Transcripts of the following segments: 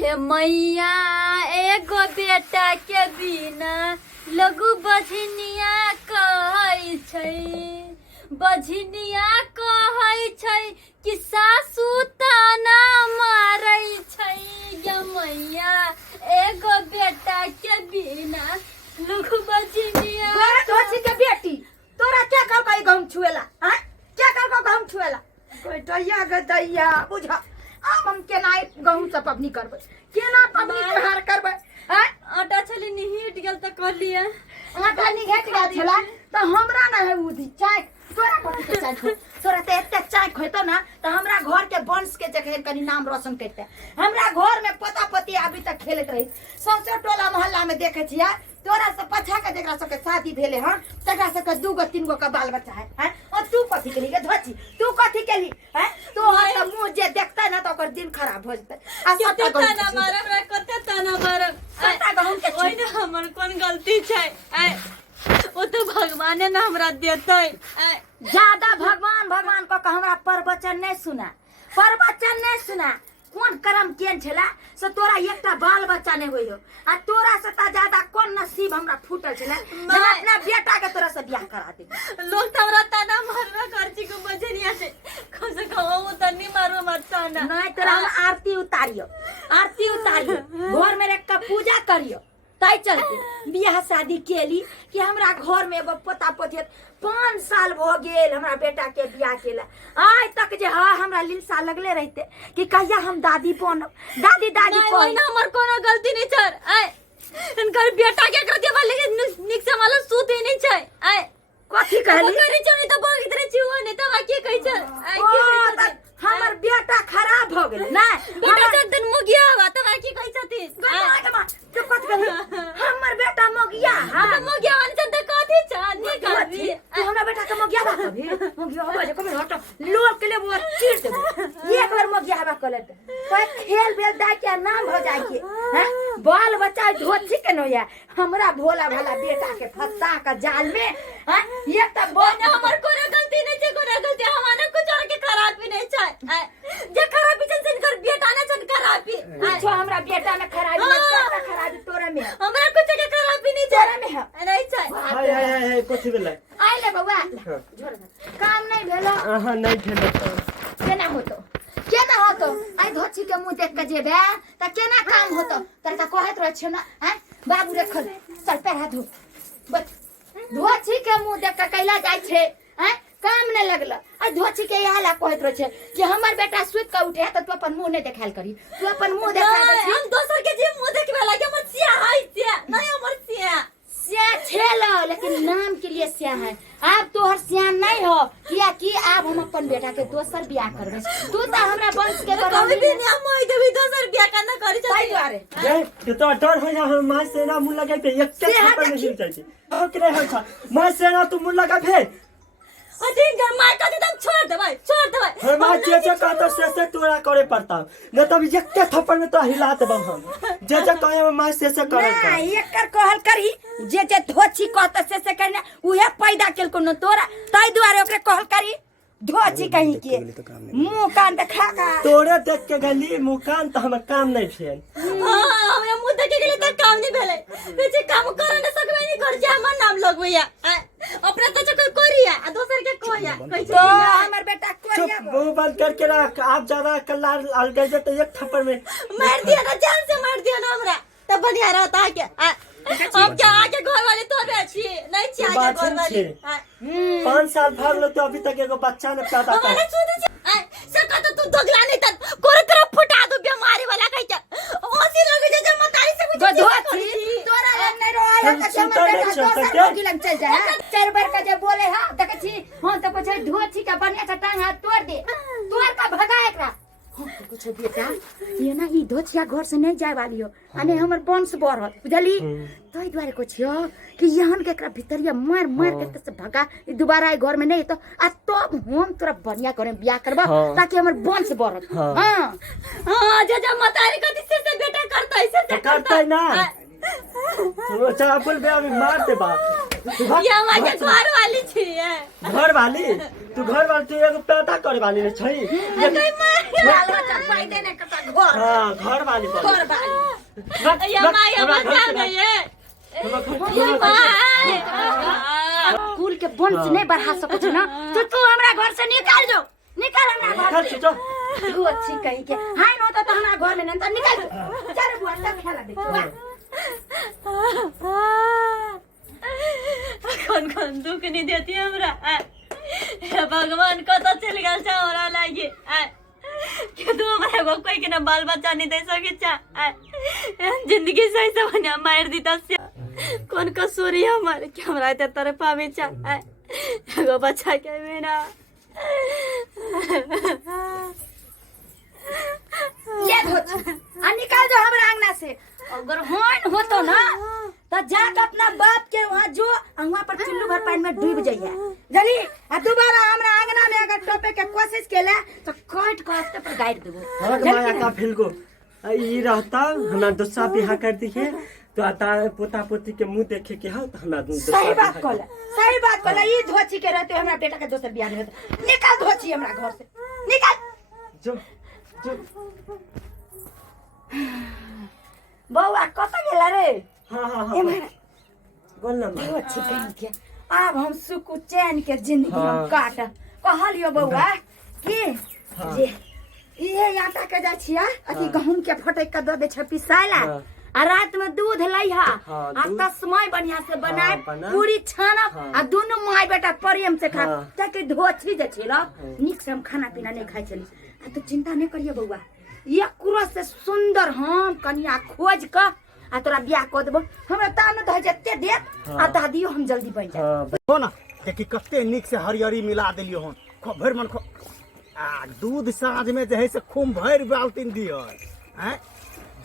हे मैया एगो बेटा के बिना लघु बझनिया कहै छै, बझनिया कहै छै कि सासू ताना मारै छै। गे मैया एगो बेटा के बिना लघु बझनिया तोची के बेटी तोरा क्या कल कई गम छुएला हैं? क्या कल को गम छुएला कोई दैया ग दैया बुझा। अब हम केना गहूं से पबनी करबै, केना पबनी त्योहार करबै हैं? आटा छली निहिट गेल त कर लिया। आटा निघट गेल छला त हमरा न है उदी चाय तोरा कथि के चाय खो, तोरा त एते चाय खोइतो ना त हमरा घर के वंश के जगह कनी नाम रोशन करते। हमरा घर में पता पति अभी तक खेलत रही, सौंसे टोला मोहल्ला में देखे छिया तोरा से पछा के जेकरा सबके शादी भेले हन तकरा सबके 2 गो 3 गो का बाल बच्चा है हैं? और तू कथि केली गे धोची, तू कथि केली हैं? तू हर त मुंह जे देखतै ना त ओकर दिन खराब हो जतै। आ कते ताना मारब रे, कते ताना मारब। सत्ता गहूं के ओइ न हमर कोन गलती छै? ओ तो भगवाने न हमरा देतै। ज्यादा भगवान भगवान क के हमरा प्रवचन नहीं सुना, प्रवचन नहीं सुना। कौन कर्म केन छला से तोरा एकटा बाल बच्चा नहीं होइलो आ तोरा से ता ज्यादा कौन नसीब हमरा फूटल छला जे अपना बेटा के तोरा से बियाह करा दे। लोग त हमरा ताना मारबा करची को बजनिया से कम से कम वो तन्नी मारो मत ताना। नहीं तोरा हम आरती उतारियो, आरती उतारियो घर में रख के पूजा करियो। तै चलते बियाह शादी केली कि हमरा घर में एगो पोता पोतियत 5 साल भ गेल हमरा बेटा के बियाह केला। आज तक जे हाँ हमरा लिलसा लगले रहते कि कहिया हम दादी बनब, दादी दादी कोई कोई ना हमर कोनो गलती नहीं छै। इनकर बेटा के कर दिया लेकिन निक से मालूम सूत ही नहीं छै। कथि कहली करे छै नहीं त बग इतने जीव नहीं त के कहि छै? हमर बेटा खराब हो गेल ना बेटा से दिन मुगिया बा त की कहि छथिन? तू कथि कहली हमर बेटा मोगिया हां त मुगिया अनसन त कथि छ? नहीं करबी तू हमरा बेटा के मोगिया बा कभी मोगिया हो जे कभी हट लोग के लिए वो चीर दे एक बार मोगिया हवा कर लेते कोई खेल बेल दा के नाम हो जाए के हैं? बाल बच्चा धोती के नोया हमरा भोला भाला बेटा के फंसा के जाल में हैं? ये त बोल हमर कोनो गलती नहीं छै, कोनो गलती हमारा कुछ और के खराब भी नहीं छै। जे खराबी छै से इनकर बेटा ने छन खराबी। कुछ हमरा बेटा में खराबी नहीं, खराबी तोरा में है। हमरा कुछ के खराबी नहीं छै, तोरा में है नहीं छै। हाय हाय हाय कथि भेलै? आइले बउआ काम नहीं भेलो अहाँ नहीं भेलै केना होतो, केना होतो? आई धोची के मुंह देख के जेबे त केना काम होतो? तोरा त कहत रह छ ना हैं बाबू रखल चल पैर हाथ धो बस। धोची के मुंह देख के कैला जाय छे हैं? काम नहीं लगल। आई धोची के यहाला कहत रह छ कि हमर बेटा सुत के उठे त तू अपन मुंह नहीं देखाल करी, तू अपन मुंह देखा दे छी। हम दोसर के जे मुंह देखबे लागे हमर सिया है सिया नहीं हमर सिया सिया छेलो लेकिन नाम के लिए सिया है। अब तोहर सियान नहीं हो किया कि अब हम अपन बेटा के दोसर बियाह करबे। तू त हमरा वंश के कभी भी नहीं हम ओइ देबी दोसर बियाह करना करी ताई छै। द्वारे जे तो डर हो जा हम मां सेना मुंह लगाते एक के थप्पड़ में गिर जाय छै। ओकरे हो छ मां सेना तू मुंह लगा फे अरे घर मार का तुम छोड़ दे भाई, छोड़ दे भाई। हम मां जे कहतो से तोरा करे पड़ता न तब एक के थप्पड़ में तो हिला देब हम जे कहे मां से करे ना एकर कहल करी जे धोची कहत से करना उहे पैदा केल कोनो तोरा ताई द्वारे ओकरे कहल करी धोची कहीं के मुंह कान देखा का तोरे देख के गली मुकान त हमर काम नहीं भेल। हां हमरा मुंह देखे गेले त काम नहीं भेले, पीछे काम करे न सकबे नहीं कर जे हमर नाम लगबैया अपना त कोई कोरिया आ दोसर के कोरिया कहि तो हमर बेटा कोरिया चुप मुंह बंद करके रख। आप ज्यादा कल्ला अलग गए तो एक थप्पड़ में मार दिया ना, जान से मार दिया ना हमरा तब बढ़िया रहता है क्या? हम क्या आगे घर वाले तो अच्छी नहीं छी आगे घर वाले 5 साल भागलो तो अभी तक एगो बच्चा ने पैदा कर। हमारे सुन सका तो तू दोगला नहीं तन कोरे तरफ फुटा दो बीमारी वाला कहि क्या ओसी लोग जे जब मतारी से कुछ धोची तोरा लग नहीं रहा त हमर बेटा दोसर मोगी लग चल जा 4 बार का जब बोले हां देख छी हां तो कुछ धोची का बढ़िया से टांग हाथ तोड़ दे तोड़ का भगा एकरा तो कुछ बेटा ये ना ई धोचिया घर से नहीं जाय वाली हो अने हमर वंश बढ़त बुझली तई द्वारे को छियो कि यहन के एकरा भीतरिया मार मार के से भगा ई दोबारा घर में नहीं तो आ तब हम तोरा बढ़िया करे बियाह करबा ताकि हमर वंश बढ़त। हां हां जे मतारी कथि से बेटा करता है से करता है ना तो चापल बे अभी मार दे बा। ये हमारे घर वाली छी है घर वाली तू एगो पैदा करे वाली रे छई बाल बच्चा पाई देने का घर हां घर वाली बोल घर वाली ये माय बता गई है ये माय कुल के वंश नहीं बढ़ा सको छ ना तो तू हमरा घर से निकाल जो निकाल हमरा घर से चल तू अच्छी कही के हां न होता तो हमरा घर में न तो निकाल दो चार बुआ तक खेला दे कौन दुख नहीं देती हमरा हे भगवान कत चल गल छ हमरा लागे के तू हमरा को कोई के ना बाल बच्चा नहीं दे सके छ जिंदगी सही से बना मार दी तस कौन कसूर है हमारे के हमरा ते तरफ पावे छ एगो बच्चा के मेरा ले धोच आ निकाल दो हमरा अंगना से अगर होन होतो ना तो जाके अपना बाप के वहां जो अंगवा पर चुल्लू भर पानी में डूब जाइए जली आ दोबारा हमरा अंगना में अगर टोपे के कोशिश केले तो काट काट पर गाड़ देबो माया का फिलको ई रहता हमरा दूसरा बियाह कर दिए तो आता पोता पोती के मुंह देखे के हां हमरा सही बात कहला ई धोची के रहते हमरा बेटा के दोसर बियाह नहीं होता निकाल धोची हमरा घर से निकाल जो बौआ कत गेला रे हां बोल ना माँ। धोची कहीं के अब हम सुकु चैन के जिंदगी हम काट कहलियो बौआ की जे ये आटा के जा छिया अथी गहूम के फटक के दे छै पिसाला आ रात में दूध लइहा आ तस्मै बढ़िया से बनाए पूरी छानब आ दोनों माय बेटा प्रेम से खा ताकि धोची जे छिला निक से हम खाना पीना नहीं खाइ छली आ तो चिंता नहीं करियो बौआ ये कुरो से सुंदर हम कनिया खोज क आ तोरा बियाह क देबो हमरा तान ध जते दे आ दादियो हम जल्दी बन जाए हो ना देखी कते निक से हरियरी मिला देलियो हन भर मन आ दूध साँझ में जे है से खूब भर बाल्टीन दियो हैं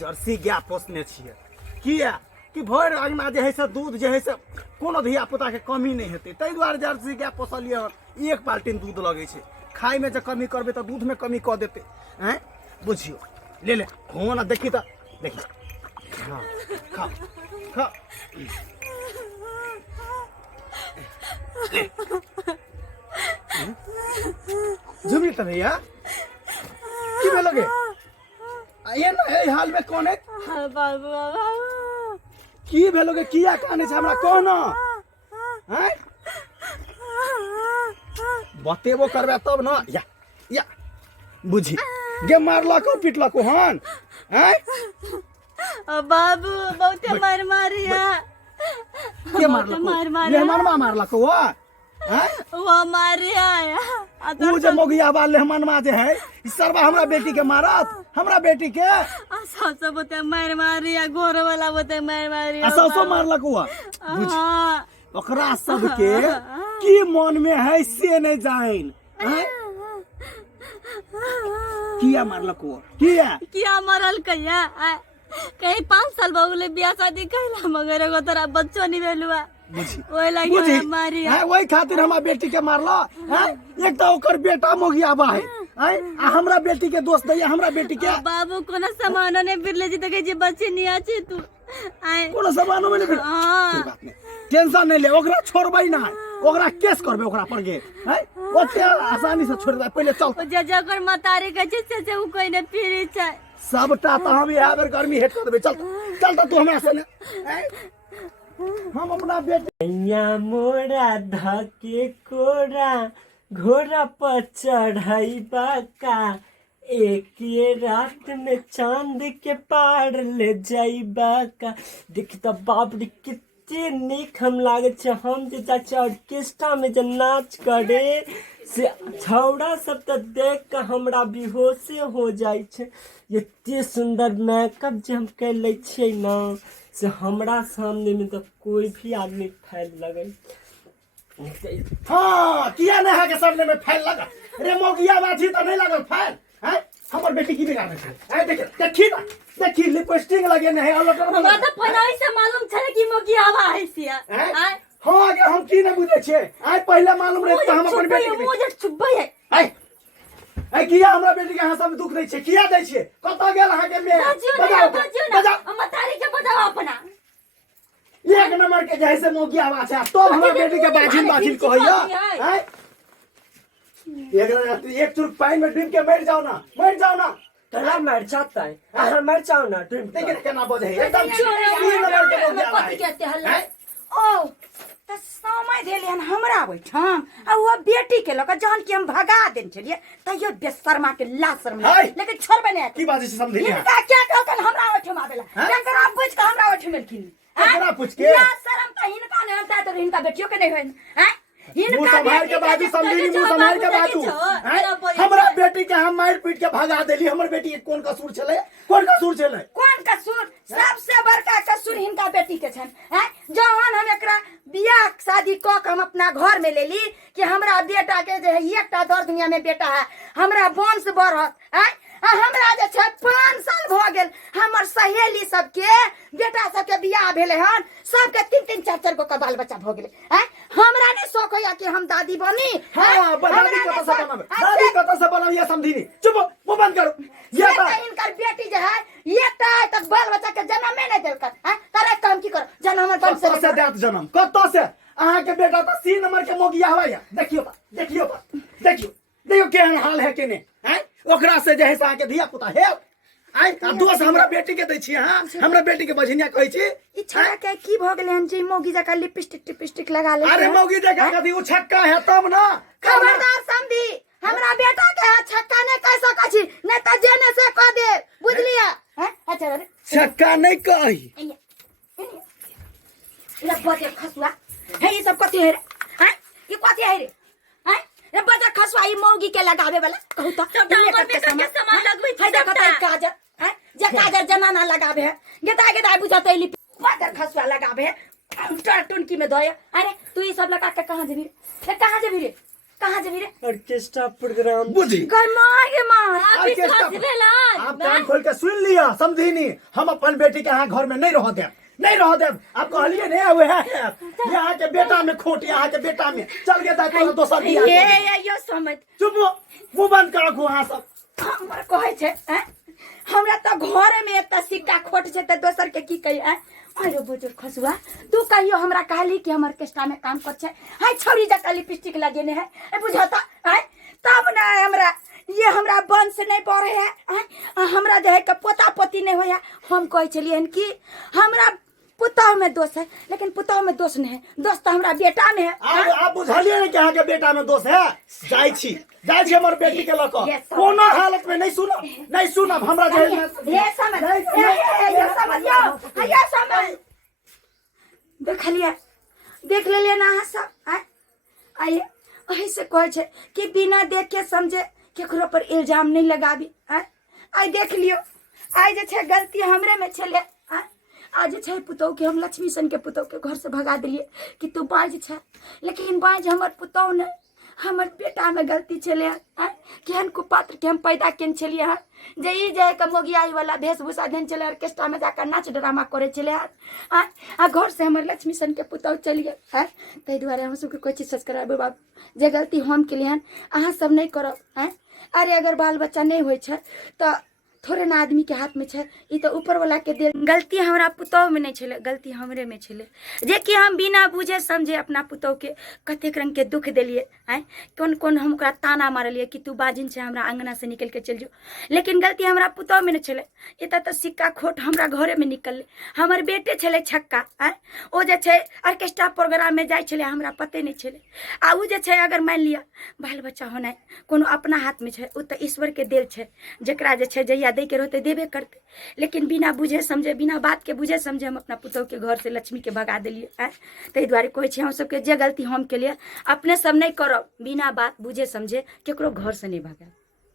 जर्सी गाय पोसने छिए किया कि भर अंगना जे है से दूध जे है से कोनो धिया पुता के कमी नहीं हेतै तै दुआरे जर्सी गाय पोसलिए हन एक बाल्टीन दूध लगे छै खाय में जे कमी करबे तो दूध में कमी क देते हैं बुझियो ले ले हो ना देखी त देखी हां खा खा झुमरी त भैया की लगे ये ना ए हाल में कौन है बाबू की भेलोगे किया काने छै हमरा कहना हैं बतेबो करबे तब ना या बुझी गे मारलको पिटलको हन हैं बाबू बहुते मार मारिया के मारलको लेहमनमा मारलको वो हैं वो मारिया ऊ जे मोगिया बा लेहमनमा जे है ई सरबा हमरा बेटी के मारत हमरा बेटी के सबसे बहुते मार मारिया गोर वाला बहुते मार मारिया असो मारलको बुझ ओकरा सब के की मन में है से नहीं जाइन हैं किया मारलको किया मरल कहिया कहीं 5 साल बहुले बियाह शादी कैला मगर एगो तोरा बच्चो नहीं भेलुआ ओए लगे मारी है वही खातिर हमरा बेटी के मारला हैं एक तो ओकर बेटा मोगिया बा है आ हमरा बेटी के दोस्त दैया हमरा बेटी के बाबू कोनो सामान ने बिरले जी तके जे बच्चे नहीं आछे तू आए कोनो सामान में नहीं हां टेंशन नहीं ले ओकरा छोड़बै ना ओकरा केस करबे ओकरा पर गे हैं ओते आसानी से छोड़ दे पहले चल जे जकर मतारी के छै से उ कोई ने पीरी छै सबटा त हम यहाँ बेर गर्मी हेट कर देबे चल चल त तू हमरा से हम अपना बेटिया मोरा धके कोरा घोड़ा पर चढ़ाई बाका एक ये रात में चांद के पार ले जाइबा का देख तो बाप रे कितने निक हम लागे छे हम जे चाचा ऑर्केस्ट्रा में जे नाच करे से छौड़ा सब तो देख के हमरा बेहोश हो जाय छे एते सुंदर मेकअप जे हम कर ले छिए ना से हमरा सामने में तो कोई भी आदमी फैल लगे हां किया नहीं है के सामने में फैल लगा रे मोगिया बाजी तो नहीं लगल फैल हैं हमर बेटी की बिगाड़ है ए देखी लिपस्टिक लगे नहीं अलटर में बात पहले से मालूम छले कि मोगी आवा है सिया हां अगर हम की नहीं बुझे छे आइ पहले मालूम रहे तो हम अपन बेटी के मुझे चुब्बे है ए किया हमरा बेटी के हां सब दुख नहीं छे किया दै छे कत गेल हां के में बजाओ हम तारी के बजाओ अपना एक नंबर के जैसे मोगिया आवाज है तो हमर बेटी के बाजिन बाजिन कहैया हैं एक चुर पानी में डूब के मर जाओ ना तला मर जाता है हाँ मर जाओ ना तुम लेकिन केना बोझे एकदम तीन नंबर के मोगिया कथी कहते हैं हल्ला ओ त समय देलियन हमरा बैठम आ वो बेटी के लक जहन कि हम भगा देन छलिए तइयो बेशर्मा के लाशर्म लेकिन छोड़बे नहीं की बात से समझी इनका क्या कहकन हमरा बैठम आवेला जकरा पूछ के हमरा बैठम मिलखिन जकरा पूछ के लाशर्म त हिनका नहीं होता तो हिनका बेटियों के नहीं होइन हैं मुंह संभाल के बाजू समझी मुंह संभाल के बाजू हमरा बेटी के हम मार पीट के भगा देली हमर बेटी के कौन कसूर छले कौन कसूर सबसे बड़का कसूर हिनका बेटी के छन हैं जहान हम एकरा बियाह शादी क के हम अपना घर में लेली कि हमरा बेटा के जे है एकटा दर दुनिया में बेटा है हमरा वंश बढ़त हैं हमरा जे छै 5 साल भ गेल हमर सहेली सबके बेटा सबके बियाह भेले हन सबके 3-3 4-4 गो का बाल बच्चा भ गेले हैं हमरा ने शौक होया कि हम दादी बनी हां दादी कत से बनावे ये समझी नहीं चुप वो बंद करो ये इनकर बेटी जे है एकटा तक बाल बच्चा के जन्म में नहीं देलक हैं करे काम की कर जन्म हमर बंश से देत जन्म कत से अहाँ के बेटा तो 3 नंबर के मोगिया हवाया देखियो केहन हाल है केने हैं ओकरा से जे है से आके धिया पुता है आई दोस्त हमरा बेटी के दै छी हां हमरा बेटी के बझिनिया कहै छी ई छड़ा के की भ गेलै हन जे मोगी जका लिपस्टिक लगा ले अरे मोगी जका कथी उ छक्का है तब ना खबरदार समझी हमरा बेटा के छक्का नहीं कह सकै छी नहीं त जेने से कह दे बुझलिया हैं अच्छा रे छक्का नहीं कही ये बजे खसुआ है ये सब कथी है रे हैं ये कथी है रे हैं रे बजे खसुआ ई मौगी के लगावे वाला कहू तो सब डामर में के सामान लगबै छै सबटा काजर हैं जे काजर जनाना लगावे है गेदा बुझाते इली बजे खसुआ लगावे है टुनकी में धोए अरे तू ये सब लगा के कहां जेबी रे कहां जेबी रे ऑर्केस्ट्रा प्रोग्राम बुझी गई मां आप कान खोल के सुन लिया समझी नहीं हम अपन बेटी के यहाँ घर में नहीं रह दे आप कहलिए नहीं हुए है यहाँ के बेटा में खोट यहाँ के बेटा में चल गया था दोसर बियाह ये समझ चुप मुंह बंद कर रखो यहाँ सब हमर कहै छै हैं हमरा त घर में एत सिक्का खोट छै त दोसर के की कहि हैं अरे बुजुर खसुआ तू कहियो हमरा कहली कि हमर ऑर्केस्ट्रा में काम कर छै हाय छौरी जका लिपस्टिक लगेने है ए बुझाता हैं तब ना हमरा ये हमरा वंश नहीं बढ़े है हमरा जे है के पोता पोती नहीं होया हम कहै छलिए हन कि हमरा पुतौ में दोष है लेकिन पुतौ में दोष नहीं है दोष तो हमरा बेटा में है आप बुझलिए ना कि यहाँ के बेटा में दोष है जाय छी हमर बेटी के लक कोनो हालत में नहीं सुनब हमरा जे ये समझ देख ले ना सब आइए वही से कहे छै कि बिना देख के समझे केकरो पर इल्जाम नहीं लगाबी आई देख लियो आई जे छै गलती हमरे में छले आज छै पुतौ के हम लक्ष्मी सन के पुतौ के घर से भगा दिलिए कि तू बाज छै लेकिन बाज हमर पुतौ ने हमर बेटा में गलती छले केहन कुपात्र के हम पैदा केन छलिए हैं जे ई जे के मोगियाई वाला वेशभूषा देन छले ऑर्केस्ट्रा में जाकर नाच ड्रामा करे छले आ घर से हमर लक्ष्मी सन के पुतौ चलिए हैं तै दुआरे हम सब के कोई चीज सब्सक्राइब बाबू जे गलती हम केलिए हैं अहाँ सब नहीं करब हैं अरे अगर बाल बच्चा नहीं होय छै तो थोड़े ना आदमी के हाथ में छै ई तो ऊपर वाला के दे गलती हमरा पुतौ में नहीं छले गलती हमरे में छले जे कि हम बिना बुझे समझे अपना पुतौ के कतेक रंग के दुख देलिए हैं कौन हम ओकरा ताना मारलिए कि तू बाजिन से हमरा अंगना से निकल के चल जो लेकिन गलती हमरा पुतौ में नहीं छले एत तो सिक्का खोट हमरा घरे में निकलले हमर बेटे छले छक्का ओ जे छै ऑर्केस्ट्रा प्रोग्राम में जाय छले हमरा पते नहीं छले आ उ जे छै अगर मान लिया बाल बच्चा होना कोनो अपना हाथ में छै उ तो ईश्वर के देल छै जेकरा जे छै जइया दे के रहते देबे करते लेकिन बिना बुझे समझे बिना बात के बुझे समझे हम अपना पुतौ के घर से लक्ष्मी के भगा दिलिए तै दुआरे कहै छी हम सबके जे गलती हम केलिए अपने सब नहीं करब बिना बात बुझे समझे केकरो घर से नहीं भगा